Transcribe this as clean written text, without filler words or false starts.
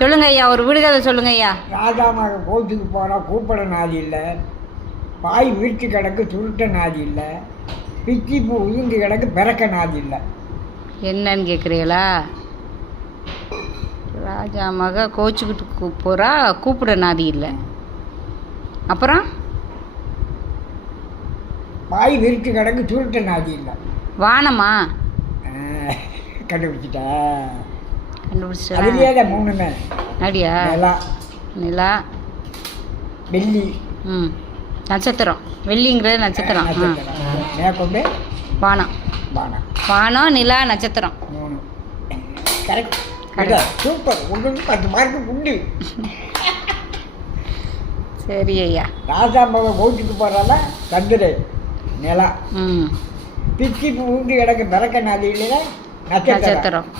சொல்லுங்க ஐயா, ஒரு விடுகதை சொல்லுங்க ஐயா. ராஜா மகன் கோச்சுக்கு போனால் கூப்பிட நாதி இல்லை, பாய் விரிச்சு கிடக்கு சுருட்ட நாதி இல்லை, பிச்சி பூ உயிர்ந்து கிடக்கு பிறக்க நாதி இல்லை. என்னன்னு கேட்குறீங்களா? ராஜா மக கோச்சுக்கிட்டு போகிறா, கூப்பிட நாதி இல்லை. அப்புறம் பாய் விரிச்சு கிடக்கு சுருட்ட நாதி இல்லை. வானமா? கண்டுபிடிச்சிட்ட. கண்டுபிடிச்சா அதுலேயே தான் மூணுமே. அப்படியா? நிலா, நிலா, வெள்ளி, நட்சத்திரம். வெள்ளிங்கிறது நட்சத்திரம். மேற்கொண்டு வானம். பானம். வானம், நிலா, நட்சத்திரம். மூணு கரெக்ட். சூப்பர். உங்களுக்கு 10 மார்க்கு உண்டு. சரி ஐயா. ராஜா மகன் கோச்சுக்கு போகிறால சந்திரன், நிலா, பிச்சி பூ உண்டு கிடக்கு பிறக்க நாதி இல்லையா நட்சத்திரம்.